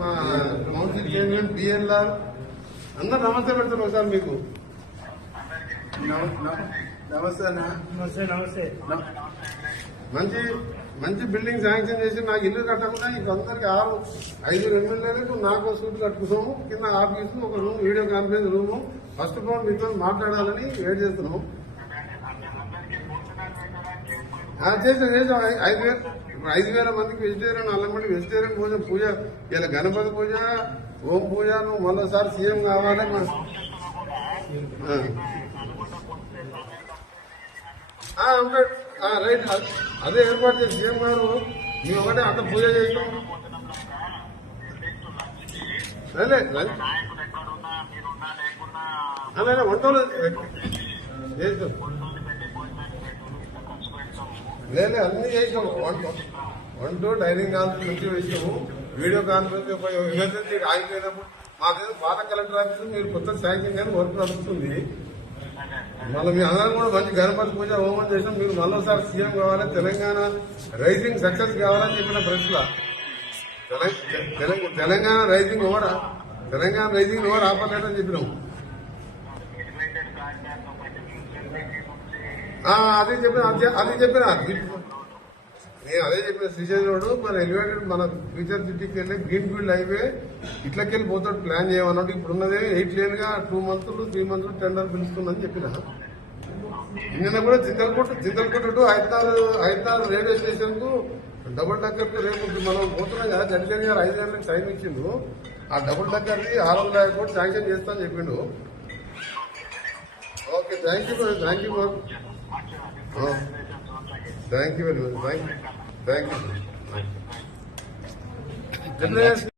మా council chairman BNR అందరు నమస్తే పెడతారు ఒకసారి మీకు. నమస్తే అన్న. నమస్తే నమస్తే. మంచి మంచి బిల్డింగ్ శాంక్షన్ చేసి నాకు ఇల్లు కట్టకుండా ఇంకందరికి 5 ఎమ్మెల్యేలకు నాకు సూట్ కట్టుకున్నాము. కింద ఆఫీసు ఒక room, video conference room. First of all మీతో మాట్లాడాలని వెయిట్ చేస్తున్నాము. చేసాం 5,000 మందికి వెజిటేరియన్, 4 మంది వెజిటేరియన్ పూజ ఇలా గణపతి పూజ, ఓం పూజ. నువ్వు మరోసారి సీఎం కావాలి. రైట్, అదే ఏర్పాటు చేసి సీఎం గారు మీ ఒకటే అంత పూజ చేయటం. అలాగే వంటలు చేసాం, లేదు అన్ని చేసాం. వంట డైనింగ్ హాల్ నుంచి వేసాము. వీడియో కాన్ఫరెన్స్ ఎమర్జెన్సీ ఆగిపోయినప్పుడు మాకేదో పాత కలెక్టర్ ఆఫీస్ మీరు కొత్త శాంక్షన్ కానీ వర్క్ నడుస్తుంది. మళ్ళీ మీ అందరం కూడా మంచి గణపతి పూజ హోమం చేసాం. మీరు మరోసారి సీఎం కావాలి, తెలంగాణ రైజింగ్ సక్సెస్ కావాలని చెప్పిన ప్రశ్న. తెలంగాణ రైజింగ్ ఓవర్ ఆపలేదని చెప్పినాం. అది చెప్పిన నేను అదే చెప్పిన. శ్రీశైలం రోడ్ మన ఎలివేటెడ్ మన ఫ్యూచర్ సిటీకి వెళ్ళి గ్రీన్ ఫీల్డ్ హైవే ఇట్లకెళ్ళి పోతాడు ప్లాన్ చేయమన్నట్టు. ఇప్పుడు ఉన్నదే 8 లేన్ గా 2 months 3 months టెండర్ పిలుస్తుందని చెప్పిన. నిన్న కూడా చింతలకోట టు హైదరాబాద్ రైల్వే స్టేషన్ కు డబుల్ డక్కర్ రేపు మనం పోతున్నాం కదా. జడ్జన్ గారు 5 గంటలకు టైం ఇచ్చిండు. ఆ డబుల్ డక్కర్ది 600 కోట్లు శాంక్షన్ చేస్తా అని చెప్పిండు. Okay, thank you very much. Thank you.